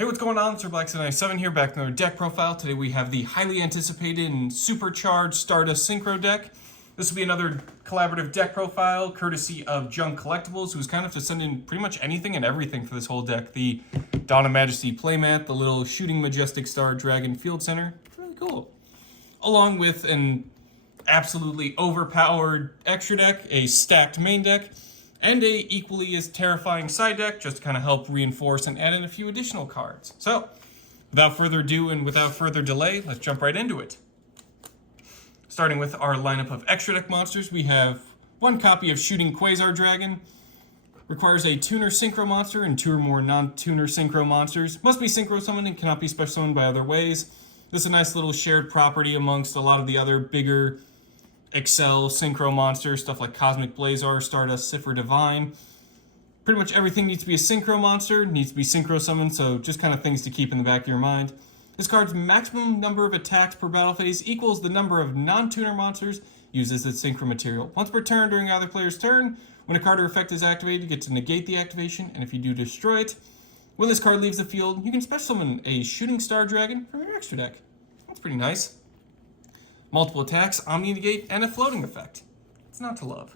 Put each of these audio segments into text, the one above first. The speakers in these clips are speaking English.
Hey, what's going on? It's your Black97 here, back with another deck profile. Today we have the highly anticipated and supercharged Stardust Synchro deck. This will be another collaborative deck profile, courtesy of Junk Collectibles, who's kind of to send in pretty much anything and everything for this whole deck. The Dawn of Majesty playmat, the little shooting Majestic Star Dragon Field Center. Really cool. Along with an absolutely overpowered extra deck, a stacked main deck, and a equally as terrifying side deck, just to kind of help reinforce and add in a few additional cards. So, without further ado and without further delay, let's jump right into it. Starting with our lineup of extra deck monsters, we have one copy of Shooting Quasar Dragon. Requires a Tuner Synchro monster and 2 or more non-Tuner Synchro monsters. Must be Synchro summoned and cannot be special summoned by other ways. This is a nice little shared property amongst a lot of the other bigger Excel Synchro monsters, stuff like Cosmic Blazar, Stardust Synchro Divine. Pretty much everything needs to be a Synchro monster, needs to be Synchro summoned, so just kind of things to keep in the back of your mind. This card's maximum number of attacks per battle phase equals the number of non-tuner monsters used as its Synchro material. Once per turn during either player's turn, when a card or effect is activated, you get to negate the activation, and if you do, destroy it. When this card leaves the field, you can special summon a Shooting Star Dragon from your extra deck. That's pretty nice. Multiple attacks, Omni-Negate, and a floating effect. It's not to love.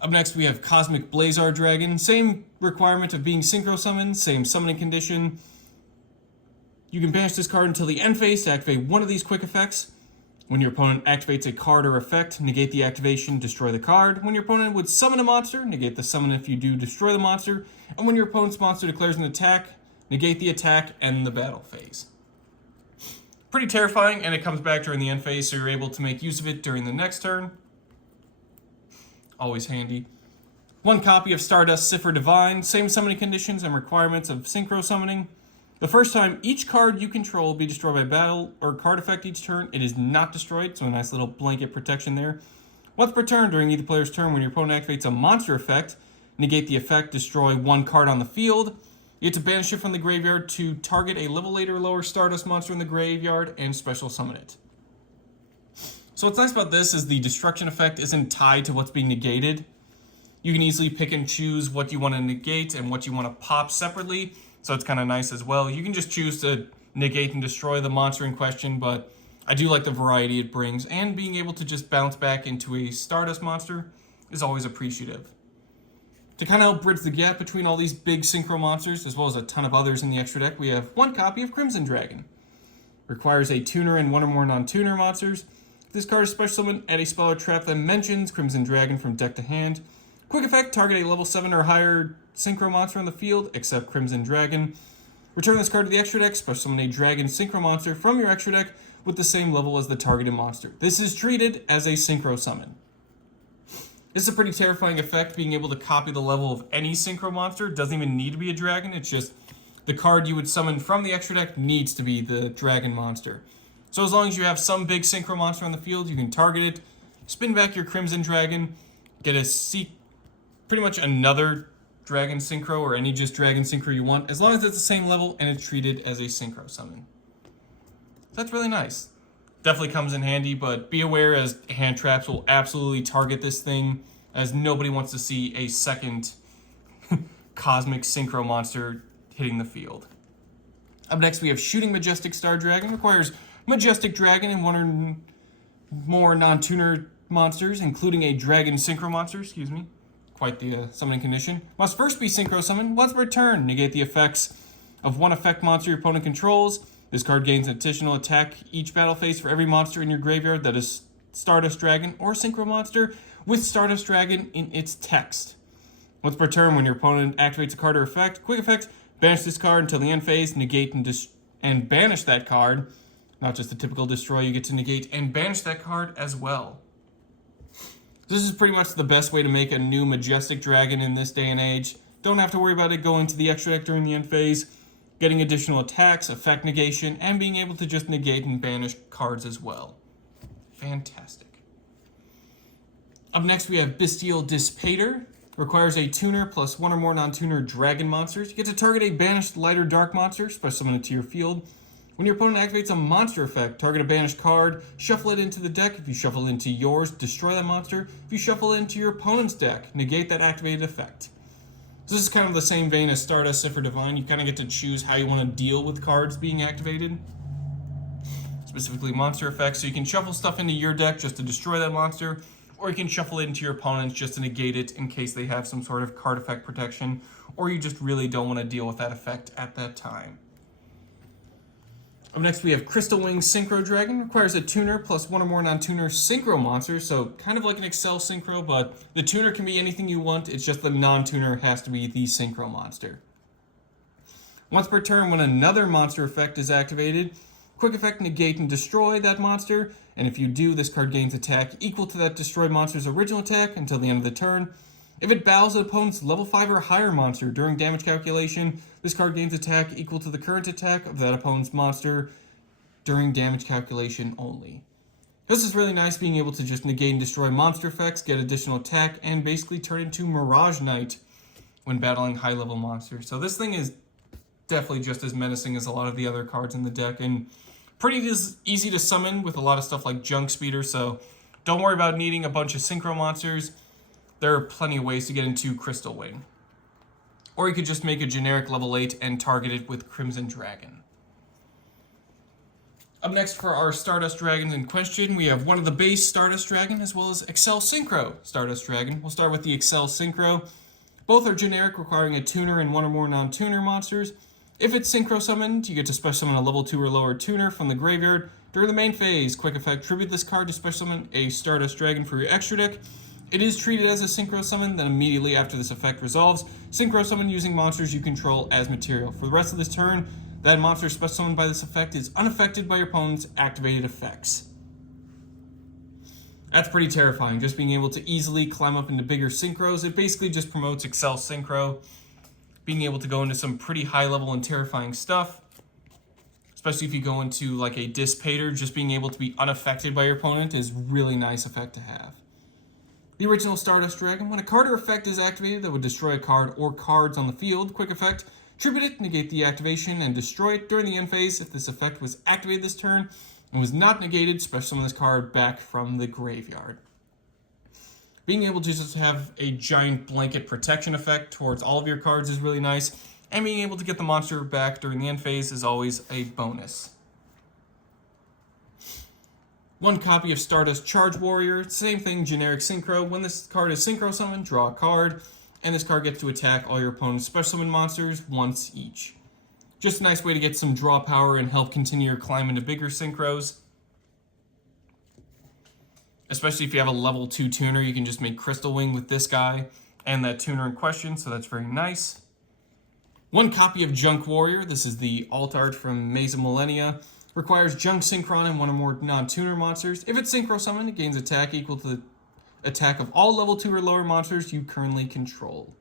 Up next, we have Cosmic Blazar Dragon. Same requirement of being Synchro summoned, same summoning condition. You can banish this card until the end phase to activate one of these quick effects. When your opponent activates a card or effect, negate the activation, destroy the card. When your opponent would summon a monster, negate the summon if you do, destroy the monster. And when your opponent's monster declares an attack, negate the attack, end the battle phase. Pretty terrifying, and it comes back during the end phase, so you're able to make use of it during the next turn. Always handy. One copy of Stardust Synchro Divine, same summoning conditions and requirements of Synchro summoning. The first time each card you control will be destroyed by battle or card effect each turn, it is not destroyed, so a nice little blanket protection there. Once per turn during either player's turn, when your opponent activates a monster effect, negate the effect, destroy one card on the field. You get to banish it from the graveyard to target a level 8 or lower Stardust monster in the graveyard and special summon it. So what's nice about this is the destruction effect isn't tied to what's being negated. You can easily pick and choose what you want to negate and what you want to pop separately, so it's kind of nice as well. You can just choose to negate and destroy the monster in question, but I do like the variety it brings, and being able to just bounce back into a Stardust monster is always appreciative. To kind of help bridge the gap between all these big Synchro monsters, as well as a ton of others in the extra deck, we have one copy of Crimson Dragon. Requires a tuner and 1 or more non-tuner monsters. If this card is special summoned, add a spell or trap that mentions Crimson Dragon from deck to hand. Quick effect, target a level 7 or higher Synchro monster on the field, except Crimson Dragon. Return this card to the extra deck, special summon a Dragon Synchro monster from your extra deck with the same level as the targeted monster. This is treated as a Synchro summon. This is a pretty terrifying effect, being able to copy the level of any Synchro monster. Doesn't even need to be a dragon, it's just the card you would summon from the extra deck needs to be the dragon monster. So as long as you have some big Synchro monster on the field, you can target it, spin back your Crimson Dragon, get a pretty much another Dragon Synchro or any just Dragon Synchro you want, as long as it's the same level and it's treated as a Synchro summon. So that's really nice. Definitely comes in handy, but be aware as hand traps will absolutely target this thing, as nobody wants to see a second Cosmic Synchro monster hitting the field. Up next, we have Shooting Majestic Star Dragon. Requires Majestic Dragon and 1 or more non-tuner monsters, including a Dragon Synchro monster, Quite the summoning condition. Must first be Synchro summoned. Once per turn, negate the effects of one effect monster your opponent controls. This card gains an additional attack each battle phase for every monster in your graveyard that is Stardust Dragon or Synchro monster with Stardust Dragon in its text. Once per turn, when your opponent activates a card or effect, quick effect, banish this card until the end phase, negate and banish that card. Not just the typical destroy, you get to negate and banish that card as well. This is pretty much the best way to make a new Majestic Dragon in this day and age. Don't have to worry about it going to the extra deck during the end phase. Getting additional attacks, effect negation, and being able to just negate and banish cards as well. Fantastic. Up next, we have Bestial Dispater. Requires a tuner plus 1 or more non-tuner dragon monsters. You get to target a banished light or dark monster, special summon it to your field. When your opponent activates a monster effect, target a banished card, shuffle it into the deck. If you shuffle it into yours, destroy that monster. If you shuffle it into your opponent's deck, negate that activated effect. So this is kind of the same vein as Stardust Synchro Divine. You kind of get to choose how you want to deal with cards being activated. Specifically monster effects. So you can shuffle stuff into your deck just to destroy that monster, or you can shuffle it into your opponents just to negate it in case they have some sort of card effect protection, or you just really don't want to deal with that effect at that time. Up next we have Crystal Wing Synchro Dragon. Requires a tuner plus one or more non-tuner synchro monsters, so kind of like an Excel Synchro, but the tuner can be anything you want, it's just the non-tuner has to be the synchro monster. Once per turn, when another monster effect is activated, quick effect negate and destroy that monster, and if you do, this card gains attack equal to that destroyed monster's original attack until the end of the turn. If it battles an opponent's level 5 or higher monster during damage calculation, this card gains attack equal to the current attack of that opponent's monster during damage calculation only. This is really nice, being able to just negate and destroy monster effects, get additional attack, and basically turn into Mirage Knight when battling high-level monsters. So this thing is definitely just as menacing as a lot of the other cards in the deck, and pretty easy to summon with a lot of stuff like Junk Speeder, so don't worry about needing a bunch of synchro monsters. There are plenty of ways to get into Crystal Wing. Or you could just make a generic level 8 and target it with Crimson Dragon. Up next for our Stardust Dragons in question, we have one of the base Stardust Dragon as well as Excel Synchro Stardust Dragon. We'll start with the Excel Synchro. Both are generic, requiring a tuner and one or more non-tuner monsters. If it's synchro summoned, you get to special summon a level 2 or lower tuner from the graveyard. During the main phase, quick effect, tribute this card to special summon a Stardust Dragon for your extra deck. It is treated as a synchro summon, then immediately after this effect resolves, synchro summon using monsters you control as material. For the rest of this turn, that monster special summoned by this effect is unaffected by your opponent's activated effects. That's pretty terrifying, just being able to easily climb up into bigger synchros. It basically just promotes Excel Synchro, being able to go into some pretty high level and terrifying stuff. Especially if you go into like a Dissipator, just being able to be unaffected by your opponent is really nice effect to have. The original Stardust Dragon, when a card or effect is activated that would destroy a card or cards on the field, quick effect, tribute it, negate the activation, and destroy it during the end phase. If this effect was activated this turn and was not negated, special summon this card back from the graveyard. Being able to just have a giant blanket protection effect towards all of your cards is really nice, and being able to get the monster back during the end phase is always a bonus. One copy of Stardust Charge Warrior, same thing, generic synchro. When this card is synchro summoned, draw a card, and this card gets to attack all your opponent's special summon monsters once each. Just a nice way to get some draw power and help continue your climb into bigger synchros. Especially if you have a level 2 tuner, you can just make Crystal Wing with this guy and that tuner in question, so that's very nice. One copy of Junk Warrior, this is the alt art from Maze of Millennia. Requires Junk Synchron and one or more non-tuner monsters. If it's synchro summoned, it gains attack equal to the attack of all level 2 or lower monsters you currently control.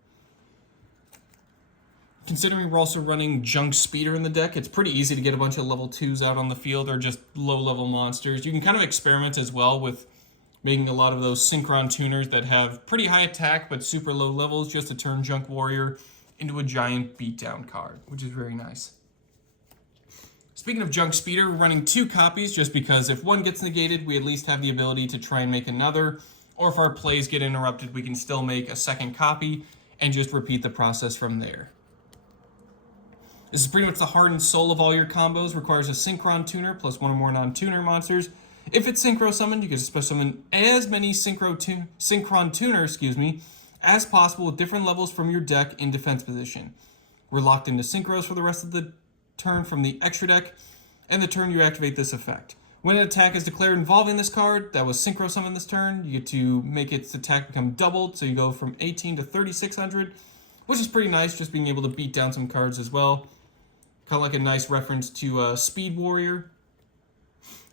Considering we're also running Junk Speeder in the deck, it's pretty easy to get a bunch of level 2s out on the field or just low-level monsters. You can kind of experiment as well with making a lot of those Synchron tuners that have pretty high attack but super low levels just to turn Junk Warrior into a giant beatdown card, which is very nice. Speaking of Junk Speeder, we're running 2 copies just because if one gets negated, we at least have the ability to try and make another, or if our plays get interrupted, we can still make a second copy and just repeat the process from there. This is pretty much the heart and soul of all your combos. Requires a Synchron tuner plus one or more non-tuner monsters. If it's synchro summoned, you can special summon as many Synchron tuners, as possible with different levels from your deck in defense position. We're locked into synchros for the rest of the turn from the extra deck, and the turn you activate this effect. When an attack is declared involving this card that was synchro summoned this turn, you get to make its attack become doubled, so you go from 18 to 3600, which is pretty nice, just being able to beat down some cards as well. Kind of like a nice reference to Speed Warrior.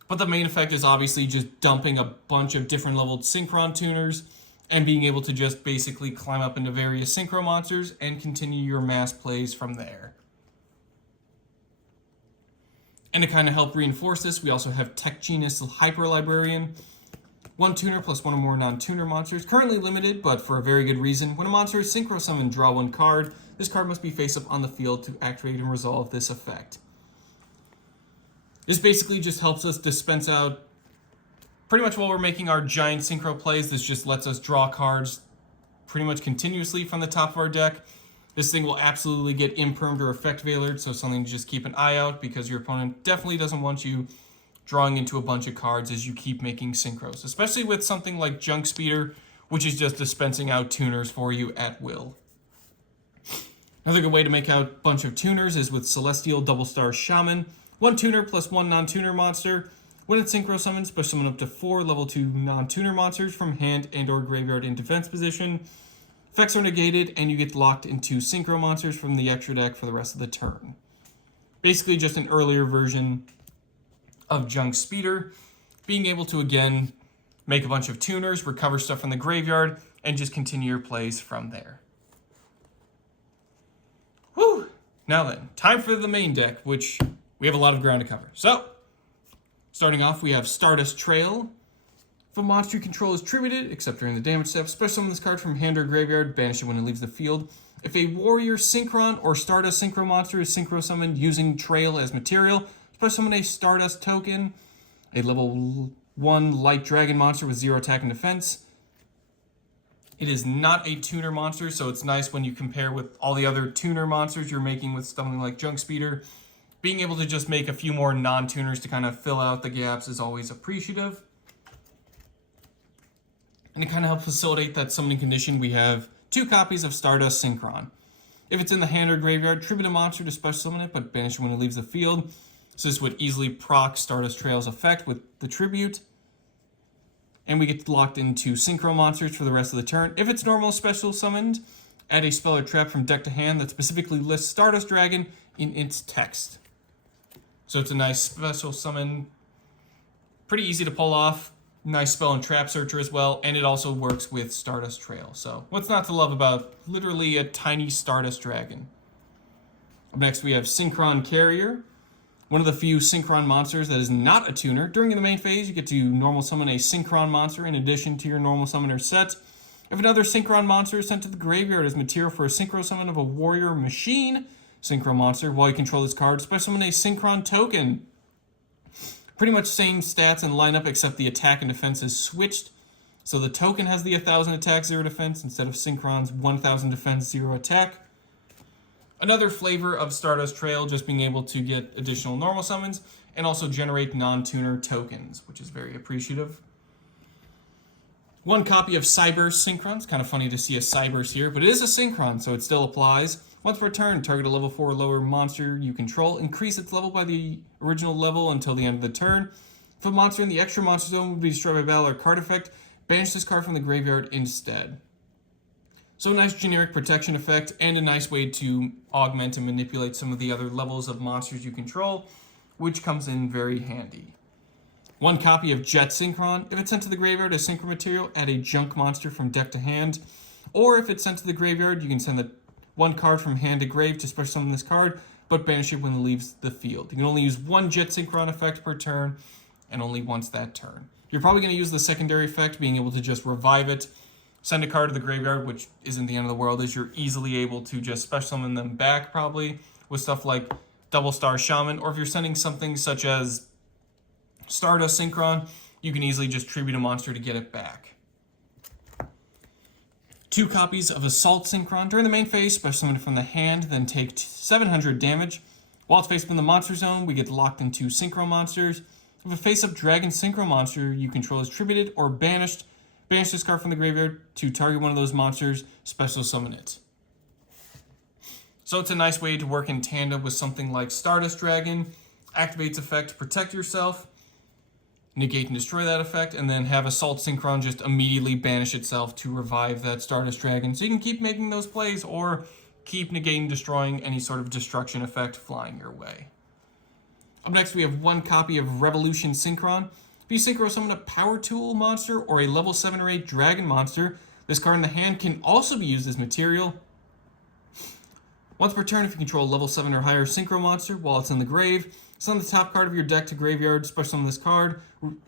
But the main effect is obviously just dumping a bunch of different leveled Synchron tuners and being able to just basically climb up into various synchro monsters and continue your mass plays from there. And to kind of help reinforce this, we also have Tech Genius Hyper Librarian. 1 tuner plus one or more non-tuner monsters. Currently limited, but for a very good reason. When a monster is synchro summoned, draw 1 card. This card must be face up on the field to activate and resolve this effect. This basically just helps us dispense out pretty much while we're making our giant synchro plays. This just lets us draw cards pretty much continuously from the top of our deck. This thing will absolutely get impermed or effect veilered, so something to just keep an eye out because your opponent definitely doesn't want you drawing into a bunch of cards as you keep making synchros, especially with something like Junk Speeder, which is just dispensing out tuners for you at will. Another good way to make out a bunch of tuners is with Celestial Double Star Shaman. 1 tuner plus 1 non-tuner monster. When it synchro summons, push summon up to 4 level 2 non-tuner monsters from hand and or graveyard in defense position. Effects are negated, and you get locked into synchro monsters from the extra deck for the rest of the turn. Basically just an earlier version of Junk Speeder, being able to again make a bunch of tuners, recover stuff from the graveyard, and just continue your plays from there. Whew! Now then, time for the main deck, which we have a lot of ground to cover. So, starting off, we have Stardust Trail. If a monster you control is tributed, except during the damage step, special summon this card from hand or graveyard, banish it when it leaves the field. If a Warrior Synchron or Stardust Synchro monster is synchro summoned using Trail as material, special summon a Stardust token, a level 1 Light Dragon monster with 0 attack and defense. It is not a tuner monster, so it's nice when you compare with all the other tuner monsters you're making with something like Junk Speeder. Being able to just make a few more non-tuners to kind of fill out the gaps is always appreciative. And to kind of help facilitate that summoning condition, we have 2 copies of Stardust Synchron. If it's in the hand or graveyard, tribute a monster to special summon it, but banish it when it leaves the field. So this would easily proc Stardust Trail's effect with the tribute. And we get locked into synchro monsters for the rest of the turn. If it's normal special summoned, add a spell or trap from deck to hand that specifically lists Stardust Dragon in its text. So it's a nice special summon, pretty easy to pull off, nice spell and trap searcher as well, and it also works with Stardust Trail. So what's not to love about literally a tiny Stardust Dragon? Up next we have Synchron Carrier. One of the few Synchron monsters that is not a tuner. During the main phase, you get to normal summon a Synchron monster in addition to your normal summoner set. If another Synchron monster is sent to the graveyard as material for a synchro summon of a Warrior Machine Synchro monster, while you control this card, special summon a Synchron token. Pretty much same stats and lineup, except the attack and defense is switched. So the token has the 1000 attack, 0 defense, instead of Synchron's 1000 defense, 0 attack. Another flavor of Stardust Trail, just being able to get additional normal summons and also generate non-tuner tokens, which is very appreciative. 1 copy of Cyburst Synchron. It's kind of funny to see a Cyburst here, but it is a Synchron, so it still applies. Once per turn, target a level 4 or lower monster you control. Increase its level by the original level until the end of the turn. If a monster in the extra monster zone would be destroyed by battle or card effect, banish this card from the graveyard instead. So a nice generic protection effect and a nice way to augment and manipulate some of the other levels of monsters you control, which comes in very handy. 1 copy of Jet Synchron. If it's sent to the graveyard as synchro material, add a junk monster from deck to hand. Or if it's sent to the graveyard, you can send the 1 card from hand to grave to special summon this card, but banish it when it leaves the field. You can only use 1 Jet Synchron effect per turn, and only once that turn. You're probably going to use the secondary effect, being able to just revive it, send a card to the graveyard, which isn't the end of the world, as you're easily able to just special summon them back, probably, with stuff like Double Star Shaman, or if you're sending something such as Stardust Synchron, you can easily just tribute a monster to get it back. 2 copies of Assault Synchron. During the main phase, special summon it from the hand, then take 700 damage. While it's faced in the monster zone, we get locked into synchro monsters. If a face-up dragon synchro monster you control is tributed or banished, banish this card from the graveyard to target one of those monsters, special summon it. So it's a nice way to work in tandem with something like Stardust Dragon, activates effect to protect yourself, negate and destroy that effect, and then have Assault Synchron just immediately banish itself to revive that Stardust Dragon. So you can keep making those plays or keep negating, destroying any sort of destruction effect flying your way. Up next, we have 1 copy of Revolution Synchron. If you synchro summon a Power Tool monster or a level 7 or 8 Dragon monster, this card in the hand can also be used as material. Once per turn, if you control a level 7 or higher synchro monster while it's in the grave, send the top card of your deck to graveyard, special summon this card,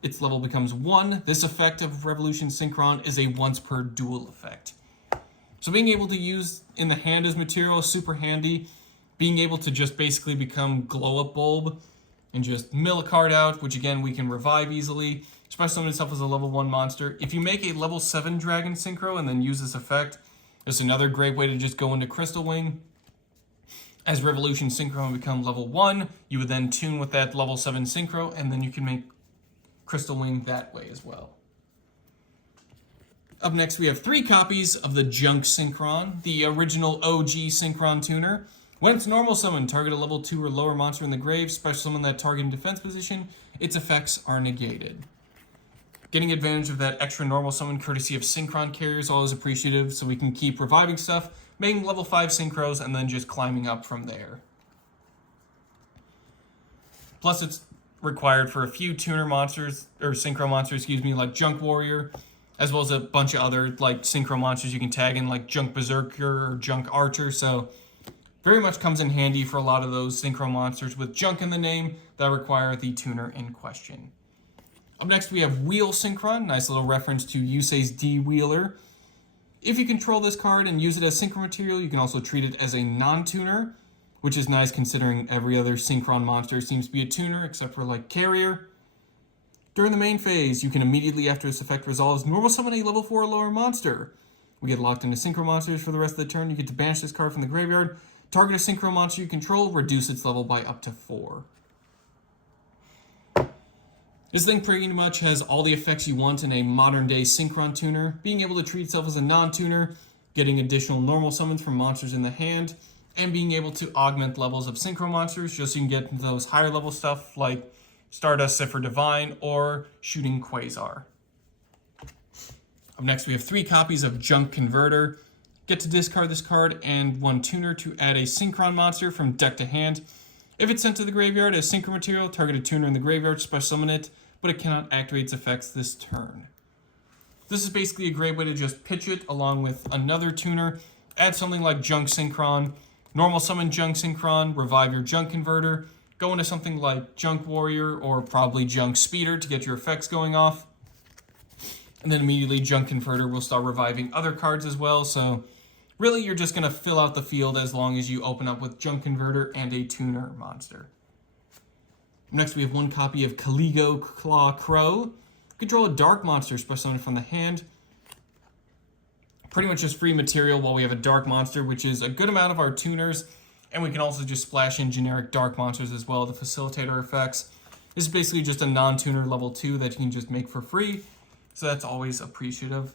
its level becomes 1. This effect of Revolution Synchron is a once per duel effect. So being able to use in the hand as material is super handy. Being able to just basically become Glow Up Bulb and just mill a card out, which again we can revive easily. Special summon itself as a level 1 monster. If you make a level 7 Dragon Synchro and then use this effect, This is another great way to just go into Crystal Wing. As Revolution Synchro become level 1, you would then tune with that level 7 Synchro, and then you can make Crystal Wing that way as well. Up next, we have 3 copies of the Junk Synchron, the original OG Synchron tuner. When it's normal summon, target a level 2 or lower monster in the grave, special summon that target in defense position, its effects are negated. Getting advantage of that extra normal summon courtesy of Synchron carriers always appreciative, so we can keep reviving stuff, making level 5 Synchros, and then just climbing up from there. Plus, it's required for a few tuner monsters, or Synchro monsters, like Junk Warrior, as well as a bunch of other like Synchro monsters you can tag in, like Junk Berserker or Junk Archer, so very much comes in handy for a lot of those Synchro monsters with Junk in the name that require the tuner in question. Up next, we have Wheel Synchron, nice little reference to Yusei's D-Wheeler. If you control this card and use it as Synchro material, you can also treat it as a non-tuner, which is nice considering every other Synchron monster seems to be a tuner, except for like Carrier. During the main phase, you can immediately after this effect resolves, normal summon a level 4 or lower monster. We get locked into Synchro monsters for the rest of the turn. You get to banish this card from the graveyard. Target a Synchro monster you control, reduce its level by up to 4. This thing pretty much has all the effects you want in a modern-day Synchron tuner, being able to treat itself as a non-tuner, getting additional normal summons from monsters in the hand, and being able to augment levels of Synchro monsters just so you can get into those higher level stuff like Stardust Synchro Divine or Shooting Quasar. Up next, we have 3 copies of Junk Converter. Get to discard this card and 1 tuner to add a Synchron monster from deck to hand. If it's sent to the graveyard as Synchro material, target a tuner in the graveyard, special summon it, but it cannot activate its effects this turn. This is basically a great way to just pitch it along with another tuner, add something like Junk Synchron, normal summon Junk Synchron, revive your Junk Converter, go into something like Junk Warrior or probably Junk Speeder to get your effects going off, and then immediately Junk Converter will start reviving other cards as well, so really you're just going to fill out the field as long as you open up with Junk Converter and a tuner monster. Next, we have 1 copy of Caligo Claw Crow. Control a dark monster, special summon from the hand. Pretty much just free material while we have a dark monster, which is a good amount of our tuners, and we can also just splash in generic dark monsters as well to facilitate our effects. This is basically just a non-tuner level 2 that you can just make for free, so that's always appreciative.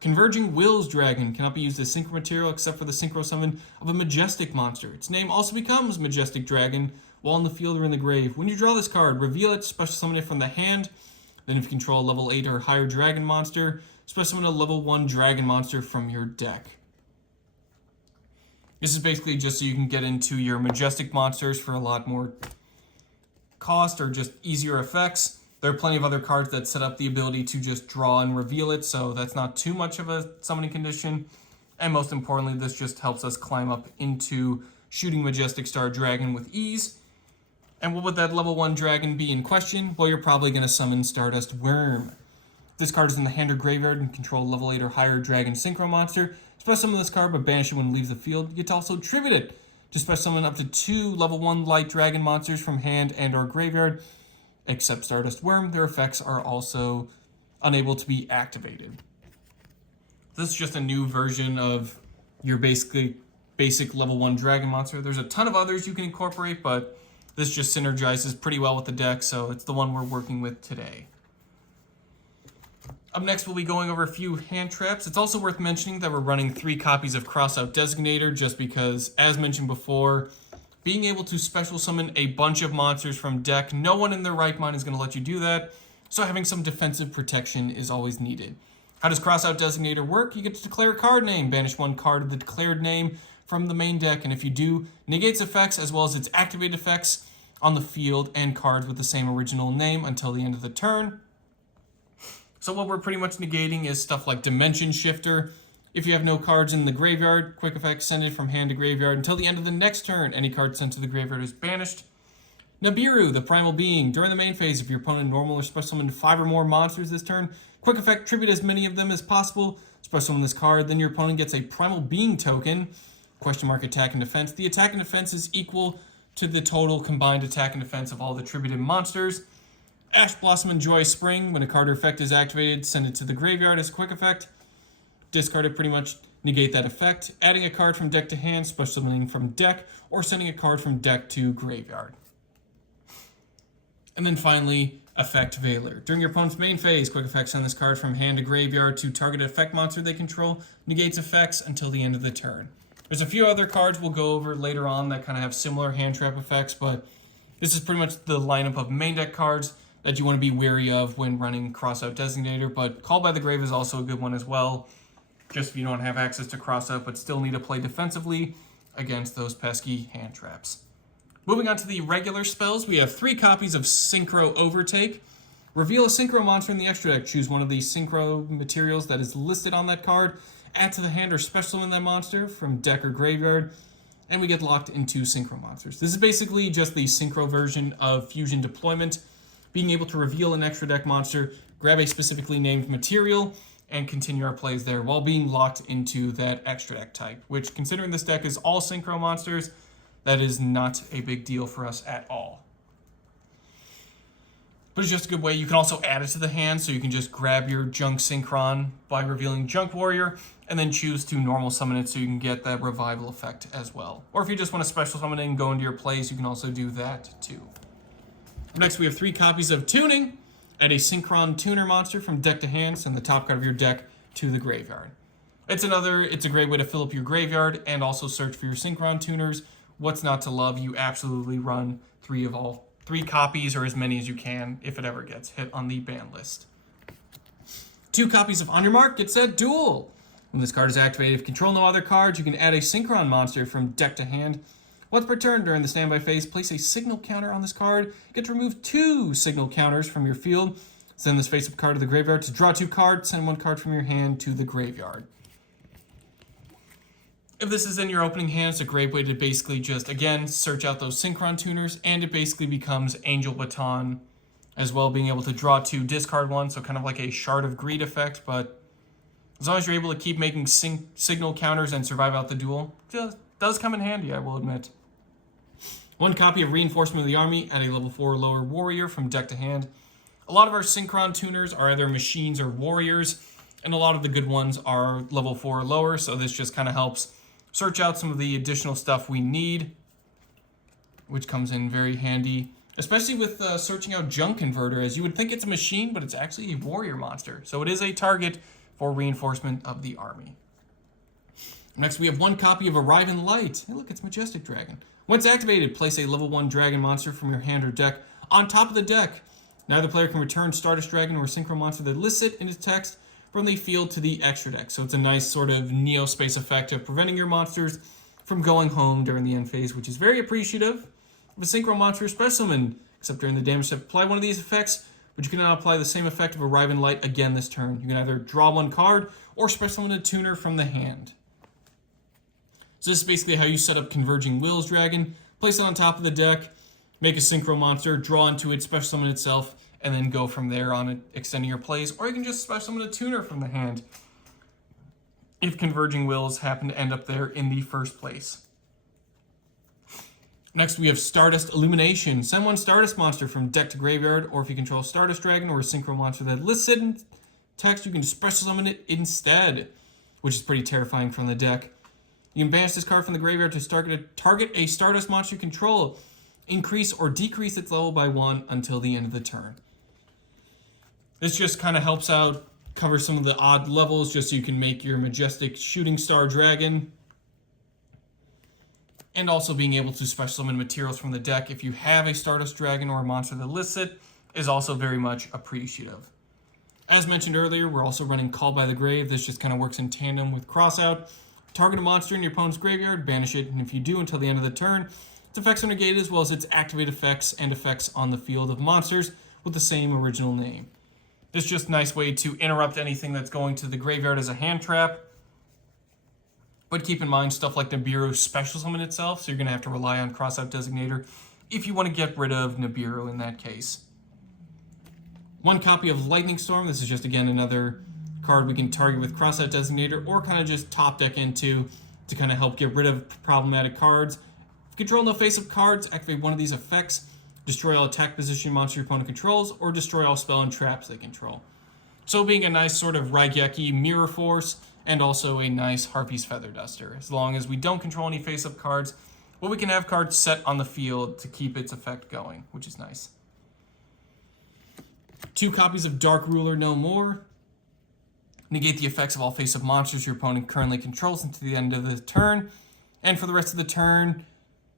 Converging Will's Dragon cannot be used as Synchro material except for the Synchro summon of a Majestic monster. Its name also becomes Majestic Dragon while in the field or in the grave. When you draw this card, reveal it, special summon it from the hand. Then if you control a level 8 or higher dragon monster, special summon a level 1 dragon monster from your deck. This is basically just so you can get into your Majestic monsters for a lot more cost or just easier effects. There are plenty of other cards that set up the ability to just draw and reveal it, so that's not too much of a summoning condition. And most importantly, this just helps us climb up into shooting Majestic Star Dragon with ease. And what would that level 1 dragon be in question? Well, you're probably going to summon Stardust Worm. If this card is in the hand or graveyard and control level 8 or higher dragon synchro monster, special summon this card but banish it when it leaves the field. You get to also tribute it to special summon up to 2 level 1 light dragon monsters from hand and or graveyard. Except Stardust Worm, their effects are also unable to be activated. This is just a new version of your basic level 1 dragon monster. There's a ton of others you can incorporate, but this just synergizes pretty well with the deck, so it's the one we're working with today. Up next, we'll be going over a few hand traps. It's also worth mentioning that we're running 3 copies of Crossout Designator just because, as mentioned before, being able to special summon a bunch of monsters from deck, no one in their right mind is going to let you do that, so having some defensive protection is always needed. How does Crossout Designator work? You get to declare a card name, banish 1 card of the declared name from the main deck, and if you do, negates effects as well as its activated effects on the field and cards with the same original name until the end of the turn. So what we're pretty much negating is stuff like Dimension Shifter. If you have no cards in the graveyard, quick effect, send it from hand to graveyard until the end of the next turn. Any card sent to the graveyard is banished. Nibiru, the Primal Being. During the main phase, if your opponent normal or special summoned 5 or more monsters this turn, quick effect, tribute as many of them as possible. Special summon this card, then your opponent gets a Primal Being token. Question mark attack and defense. The attack and defense is equal to the total combined attack and defense of all the tributed monsters. Ash Blossom and Joy Spring. When a card or effect is activated, send it to the graveyard as a quick effect. Discard it pretty much negate that effect, adding a card from deck to hand, special summoning from deck, or sending a card from deck to graveyard. And then finally, Effect Veiler. During your opponent's main phase, quick effect send this card from hand to graveyard to target effect monster they control, negates effects until the end of the turn. There's a few other cards we'll go over later on that kind of have similar hand trap effects, but this is pretty much the lineup of main deck cards that you want to be wary of when running Crossout Designator, but Call by the Grave is also a good one as well, just if you don't have access to Crossout but still need to play defensively against those pesky hand traps. Moving on to the regular spells, we have 3 copies of Synchro Overtake. Reveal a Synchro monster in the extra deck. Choose one of the Synchro materials that is listed on that card. Add to the hand or special summon that monster from deck or graveyard. And we get locked into Synchro monsters. This is basically just the Synchro version of Fusion Deployment. Being able to reveal an extra deck monster, grab a specifically named material, and continue our plays there while being locked into that extra deck type. Which, considering this deck is all Synchro monsters, that is not a big deal for us at all. But it's just a good way. You can also add it to the hand, so you can just grab your Junk Synchron by revealing Junk Warrior, and then choose to normal summon it so you can get that revival effect as well. Or if you just want to special summon it and go into your plays, you can also do that too. Next, we have 3 copies of Tuning. Add a Synchron Tuner monster from deck to hand, send the top card of your deck to the graveyard. It's a great way to fill up your graveyard and also search for your Synchron Tuners. What's not to love? You absolutely run 3 copies or as many as you can if it ever gets hit on the ban list. 2 copies of On Your Mark, Get Set, Duel. When this card is activated, if you control no other cards, you can add a Synchron monster from deck to hand. Once per turn during the standby phase, place a signal counter on this card. Get to remove 2 signal counters from your field. Send this face-up card to the graveyard to draw 2 cards. Send 1 card from your hand to the graveyard. If this is in your opening hand, it's a great way to basically just, again, search out those Synchron Tuners, and it basically becomes Angel Baton as well, being able to draw 2, discard 1, so kind of like a Shard of Greed effect, but as long as you're able to keep making signal counters and survive out the duel, it does come in handy, I will admit. 1 copy of Reinforcement of the Army, add a level 4 or lower warrior from deck to hand. A lot of our Synchron Tuners are either machines or warriors, and a lot of the good ones are level 4 or lower, so this just kind of helps search out some of the additional stuff we need, which comes in very handy, especially with searching out Junk Converter, as you would think it's a machine, but it's actually a warrior monster. So it is a target for Reinforcement of the Army. Next, we have 1 copy of Arrive in Light. Hey, look, it's Majestic Dragon. Once activated, place a level 1 dragon monster from your hand or deck on top of the deck. Neither player can return Stardust Dragon or a Synchro monster that lists it in its text from the field to the extra deck. So it's a nice sort of Neo-Space effect of preventing your monsters from going home during the end phase, which is very appreciative of a Synchro monster special summon, except during the damage step. Apply one of these effects, but you cannot apply the same effect of Arrive in Light again this turn. You can either draw 1 card or special summon a tuner from the hand. So this is basically how you set up Converging Wills Dragon. Place it on top of the deck, make a Synchro monster, draw into it, special summon itself, and then go from there on it, extending your plays. Or you can just special summon a tuner from the hand if Converging Wills happen to end up there in the first place. Next, we have Stardust Illumination. Send 1 Stardust monster from deck to graveyard, or if you control Stardust Dragon or a Synchro monster that lists it in text, you can special summon it instead, which is pretty terrifying from the deck. You can banish this card from the graveyard to target a Stardust monster you control. Increase or decrease its level by 1 until the end of the turn. This just kind of helps out, cover some of the odd levels, just so you can make your Majestic Shooting Star Dragon. And also being able to special summon materials from the deck if you have a Stardust Dragon or a monster that lists it is also very much appreciative. As mentioned earlier, we're also running Call by the Grave. This just kind of works in tandem with Crossout. Target a monster in your opponent's graveyard, banish it, and if you do until the end of the turn, its effects are negated as well as its activate effects and effects on the field of monsters with the same original name. This is just a nice way to interrupt anything that's going to the graveyard as a hand trap. But keep in mind, stuff like Nibiru special summon itself, so you're going to have to rely on Crossout Designator if you want to get rid of Nibiru in that case. 1 copy of Lightning Storm. This is just, again, another card we can target with Crossout Designator or kind of just top deck into to kind of help get rid of problematic cards. If you control no face-up cards, activate 1 of these effects. Destroy all attack position monster your opponent controls, or destroy all spell and traps they control. So being a nice sort of Raigeki mirror force, and also a nice Harpy's Feather Duster. As long as we don't control any face-up cards, well, we can have cards set on the field to keep its effect going, which is nice. 2 copies of Dark Ruler No More. Negate the effects of all face-up monsters your opponent currently controls until the end of the turn. And for the rest of the turn,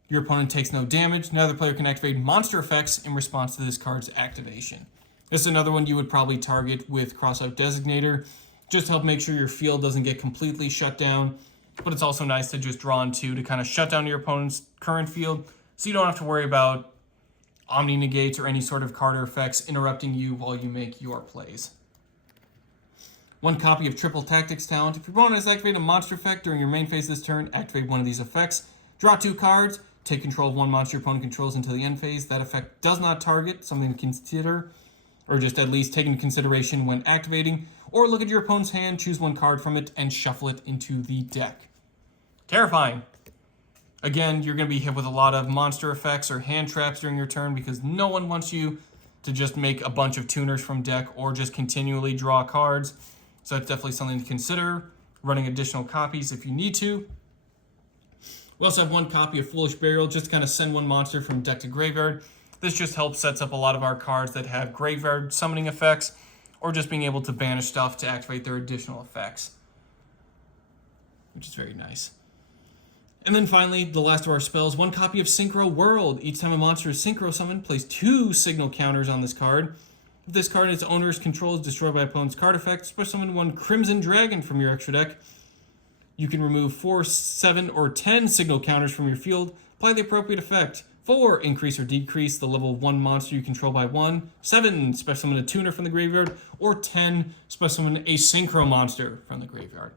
your opponent takes no damage. Neither player can activate monster effects in response to this card's activation. This is another one you would probably target with Crossout Designator, just to help make sure your field doesn't get completely shut down. But it's also nice to just draw on 2 to kind of shut down your opponent's current field, so you don't have to worry about Omni Negates or any sort of card or effects interrupting you while you make your plays. 1 copy of Triple Tactics Talent. If your opponent has activated a monster effect during your main phase this turn, activate one of these effects. Draw 2 cards. Take control of 1 monster your opponent controls until the end phase. That effect does not target, something to consider, or just at least take into consideration when activating. Or look at your opponent's hand, choose 1 card from it, and shuffle it into the deck. Terrifying. Again, you're going to be hit with a lot of monster effects or hand traps during your turn because no one wants you to just make a bunch of tuners from deck or just continually draw cards. So that's definitely something to consider. Running additional copies if you need to. We also have 1 copy of Foolish Burial just to kind of send 1 monster from deck to graveyard. This just helps sets up a lot of our cards that have graveyard summoning effects or just being able to banish stuff to activate their additional effects, which is very nice. And then finally, the last of our spells, 1 copy of Synchro World. Each time a monster is synchro summoned, place 2 signal counters on this card. If this card and its owner's control is destroyed by opponent's card effect, special summon 1 Crimson Dragon from your extra deck. You can remove 4, 7, or 10 signal counters from your field. Apply the appropriate effect. 4, increase or decrease the level of 1 monster you control by 1. 7, special summon a tuner from the graveyard. Or 10, special summon a synchro monster from the graveyard.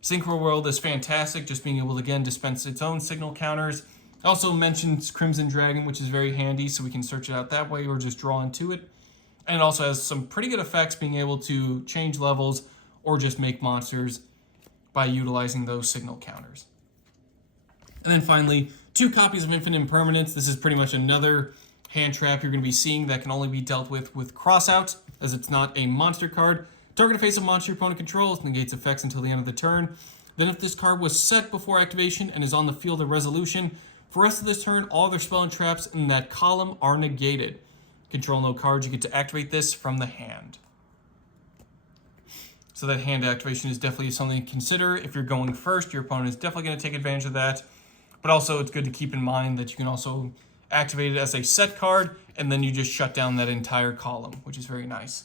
Synchro World is fantastic, just being able to, again, dispense its own signal counters. It also mentions Crimson Dragon, which is very handy, so we can search it out that way or just draw into it. And it also has some pretty good effects, being able to change levels or just make monsters by utilizing those signal counters. And then finally, 2 copies of Infinite Impermanence. This is pretty much another hand trap you're going to be seeing that can only be dealt with Crossout, as it's not a monster card. Target a face-up monster your opponent controls, negates effects until the end of the turn. Then if this card was set before activation and is on the field of resolution, for the rest of this turn, all other spell and traps in that column are negated. Control no cards, you get to activate this from the hand. So that hand activation is definitely something to consider. If you're going first, your opponent is definitely going to take advantage of that. But also, it's good to keep in mind that you can also activate it as a set card, and then you just shut down that entire column, which is very nice.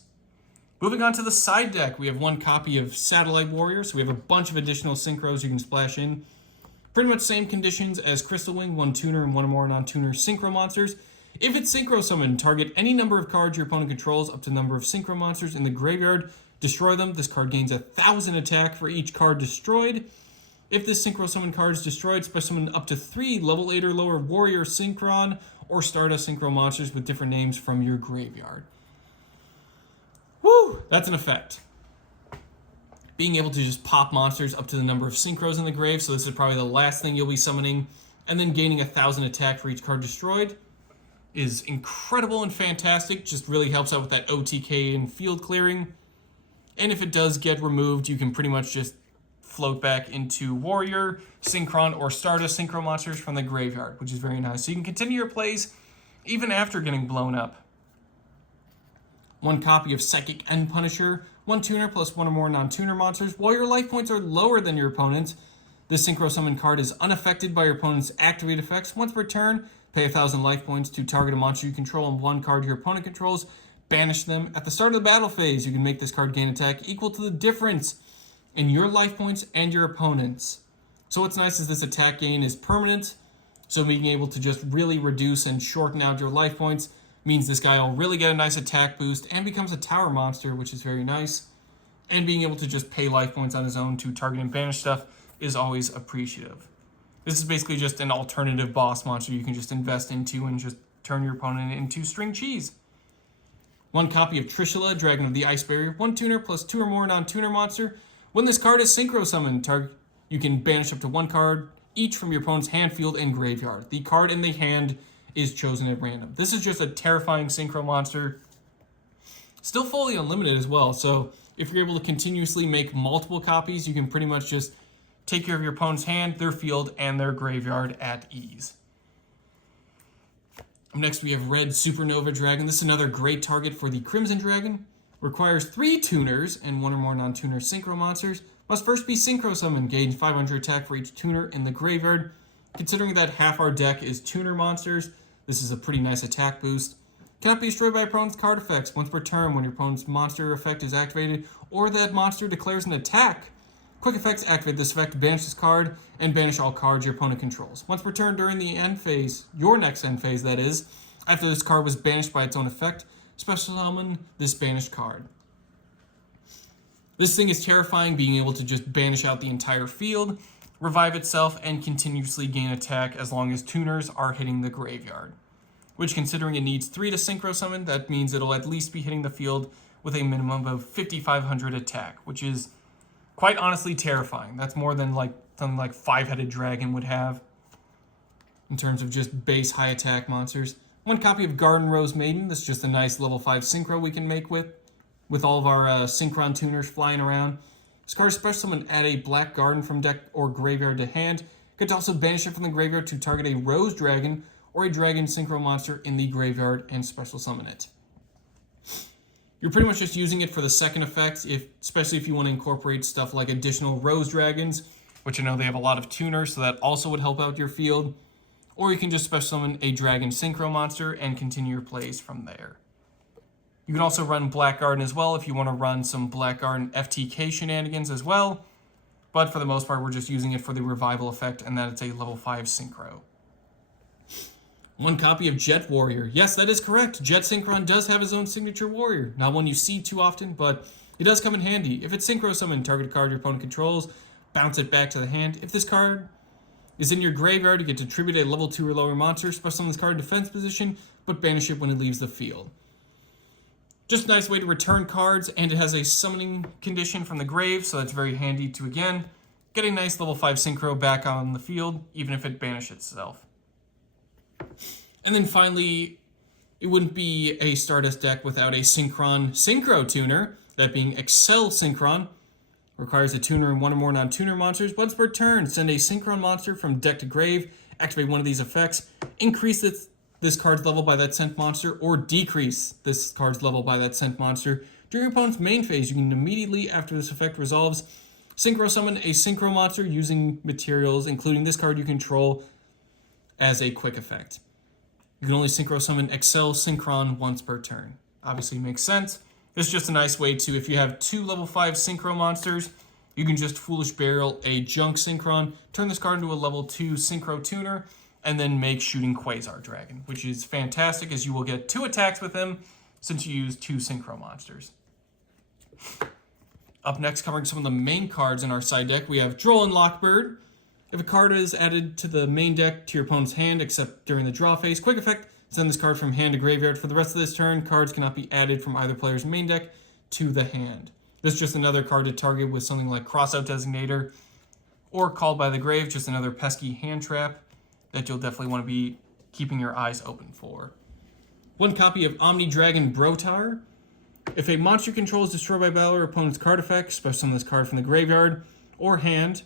Moving on to the side deck, we have 1 copy of Satellite Warrior, so we have a bunch of additional synchros you can splash in. Pretty much same conditions as Crystal Wing, 1 tuner and 1 or more non-tuner synchro monsters. If it's synchro summoned, target any number of cards your opponent controls up to the number of synchro monsters in the graveyard. Destroy them. This card gains 1,000 attack for each card destroyed. If this synchro summon card is destroyed, special summon up to 3 level 8 or lower Warrior Synchron or Stardust Synchro monsters with different names from your graveyard. Woo! That's an effect. Being able to just pop monsters up to the number of synchros in the grave, so this is probably the last thing you'll be summoning, and then gaining 1,000 attack for each card destroyed is incredible and fantastic. Just really helps out with that OTK and field clearing. And if it does get removed, you can pretty much just float back into Warrior, Synchron, or Stardust Synchro monsters from the graveyard, which is very nice. So you can continue your plays even after getting blown up. 1 copy of Psychic End Punisher, 1 tuner plus 1 or more non-tuner monsters. While your life points are lower than your opponent's, this synchro summon card is unaffected by your opponent's activate effects. Once per turn, pay 1,000 life points to target a monster you control and 1 card your opponent controls. Banish them. At the start of the battle phase, you can make this card gain attack equal to the difference in your life points and your opponent's. So what's nice is this attack gain is permanent, so being able to just really reduce and shorten out your life points means this guy will really get a nice attack boost and becomes a tower monster, which is very nice. And being able to just pay life points on his own to target and banish stuff is always appreciative. This is basically just an alternative boss monster you can just invest into and just turn your opponent into string cheese. 1 copy of Trishula, Dragon of the Ice Barrier, 1 tuner plus 2 or more non-tuner monster. When this card is synchro summoned, you can banish up to 1 card each from your opponent's hand, field, and graveyard. The card in the hand is chosen at random. This is just a terrifying synchro monster. Still fully unlimited as well, so if you're able to continuously make multiple copies, you can pretty much just take care of your opponent's hand, their field, and their graveyard at ease. Next, we have Red Supernova Dragon. This is another great target for the Crimson Dragon. Requires 3 tuners and 1 or more non-tuner synchro monsters. Must first be synchro summoned. Gain 500 attack for each tuner in the graveyard. Considering that half our deck is tuner monsters, this is a pretty nice attack boost. Cannot be destroyed by opponent's card effects. Once per turn, when your opponent's monster effect is activated, or that monster declares an attack, quick effects activate this effect, banish this card, and banish all cards your opponent controls. Once per turn during the end phase, your next end phase that is, after this card was banished by its own effect, special summon this banished card. This thing is terrifying, being able to just banish out the entire field, revive itself, and continuously gain attack as long as tuners are hitting the graveyard. Which, considering it needs 3 to synchro summon, that means it'll at least be hitting the field with a minimum of 5,500 attack, which is quite honestly terrifying. That's more than something like 5-headed dragon would have in terms of just base high attack monsters. 1 copy of Garden Rose Maiden. That's just a nice level 5 synchro we can make with all of our Synchron tuners flying around. This card is special summon, add a black garden from deck or graveyard to hand. Could also banish it from the graveyard to target a Rose Dragon or a Dragon Synchro monster in the graveyard and special summon it. You're pretty much just using it for the second effect, especially if you want to incorporate stuff like additional Rose Dragons, which I know they have a lot of tuners, so that also would help out your field. Or you can just special summon a Dragon Synchro monster and continue your plays from there. You can also run Black Garden as well if you want to run some Black Garden FTK shenanigans as well. But for the most part, we're just using it for the revival effect, and that it's a level 5 synchro. 1 copy of Jet Warrior. Yes, that is correct. Jet Synchron does have his own signature warrior. Not one you see too often, but it does come in handy. If it's synchro summon, target a card your opponent controls, bounce it back to the hand. If this card is in your graveyard, you get to tribute a level 2 or lower monster, special summon this card in defense position, but banish it when it leaves the field. Just a nice way to return cards, and it has a summoning condition from the grave, so that's very handy to, again, get a nice level 5 synchro back on the field, even if it banishes itself. And then finally, it wouldn't be a Stardust deck without a Synchron Synchro tuner, that being Excel Synchron. Requires a tuner and 1 or more non-tuner monsters. Once per turn, send a Synchron monster from deck to grave, activate one of these effects, increase this card's level by that sent monster, or decrease this card's level by that sent monster. During your opponent's main phase, you can immediately, after this effect resolves, synchro summon a synchro monster using materials, including this card you control, as a quick effect. You can only synchro summon Excel Synchron once per turn. Obviously makes sense. It's just a nice way to, if you have 2 level 5 synchro monsters, you can just Foolish Burial a Junk Synchron, turn this card into a level 2 synchro tuner, and then make Shooting Quasar Dragon, which is fantastic as you will get 2 attacks with him since you use 2 synchro monsters. Up next, covering some of the main cards in our side deck, we have Droll and Lockbird. If a card is added to the main deck to your opponent's hand, except during the draw phase, quick effect, send this card from hand to graveyard. For the rest of this turn, cards cannot be added from either player's main deck to the hand. This is just another card to target with something like Crossout Designator or Called by the Grave, just another pesky hand trap that you'll definitely want to be keeping your eyes open for. 1 copy of Omni Dragon Brotar. If a monster control is destroyed by battle or opponent's card effect, special summon this card from the graveyard or hand,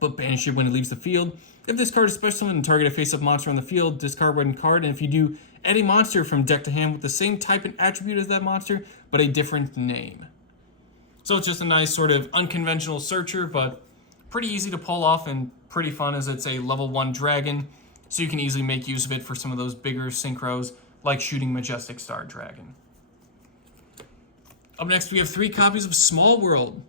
but banish it when it leaves the field. If this card is special summoned and target a face-up monster on the field, discard one card, and if you do, add a monster from deck to hand with the same type and attribute as that monster, but a different name. So it's just a nice sort of unconventional searcher, but pretty easy to pull off and pretty fun as it's a level 1 dragon, so you can easily make use of it for some of those bigger synchros, like shooting Majestic Star Dragon. Up next, we have 3 copies of Small World.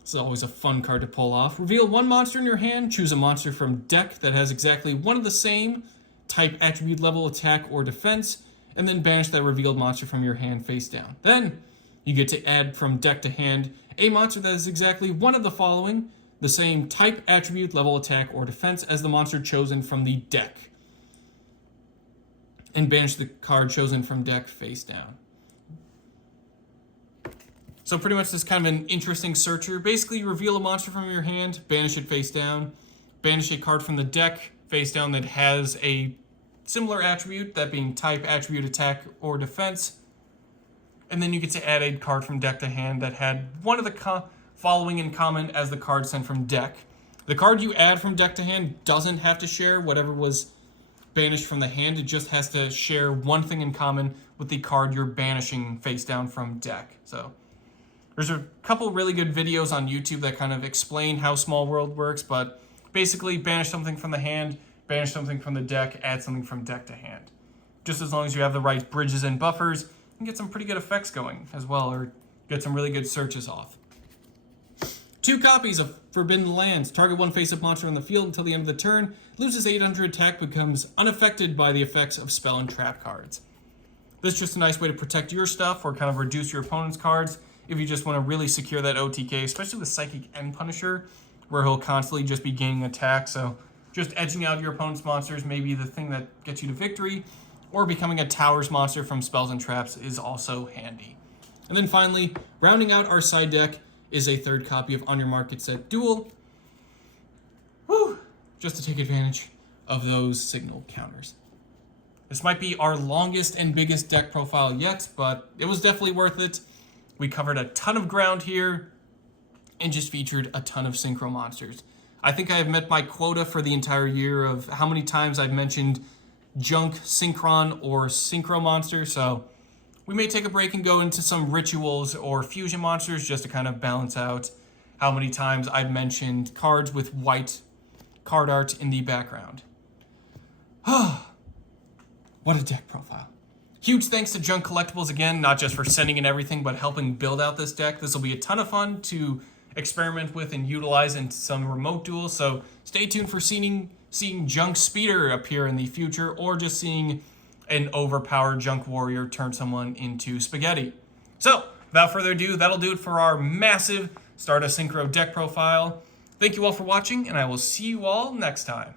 This is always a fun card to pull off. Reveal 1 monster in your hand, choose a monster from deck that has exactly one of the same type, attribute, level, attack, or defense, and then banish that revealed monster from your hand face down. Then, you get to add from deck to hand a monster that is exactly one of the following, the same type, attribute, level, attack, or defense as the monster chosen from the deck, and banish the card chosen from deck face down. So pretty much this kind of an interesting searcher. Basically, you reveal a monster from your hand, banish it face down, banish a card from the deck face down that has a similar attribute, that being type, attribute, attack, or defense, And then you get to add a card from deck to hand that had one of the following in common as the card sent from deck. The card you add from deck to hand doesn't have to share whatever was banished from the hand. It just has to share one thing in common with the card you're banishing face down from deck. So there's a couple really good videos on YouTube that kind of explain how Small World works, but basically banish something from the hand, banish something from the deck, add something from deck to hand. Just as long as you have the right bridges and buffers, you can get some pretty good effects going as well, or get some really good searches off. 2 copies of Forbidden Lands. Target one face-up monster on the field until the end of the turn. Loses 800 attack, becomes unaffected by the effects of spell and trap cards. This is just a nice way to protect your stuff or kind of reduce your opponent's cards if you just want to really secure that OTK, especially with Psychic and Punisher, where he'll constantly just be gaining attack. So just edging out your opponent's monsters may be the thing that gets you to victory, or becoming a Towers monster from spells and traps is also handy. And then finally, rounding out our side deck is a 3rd copy of On Your Mark, Get Set, Duel. Woo! Just to take advantage of those signal counters. This might be our longest and biggest deck profile yet, but it was definitely worth it. We covered a ton of ground here and just featured a ton of synchro monsters. I think I have met my quota for the entire year of how many times I've mentioned junk Synchron or synchro monsters, so we may take a break and go into some rituals or fusion monsters just to kind of balance out how many times I've mentioned cards with white card art in the background. What a deck profile. Huge thanks to Junk Collectibles again, not just for sending in everything, but helping build out this deck. This will be a ton of fun to experiment with and utilize in some remote duels, so stay tuned for seeing Junk Speeder appear in the future, or just seeing an overpowered Junk Warrior turn someone into spaghetti. So, without further ado, that'll do it for our massive Stardust Synchro deck profile. Thank you all for watching, and I will see you all next time.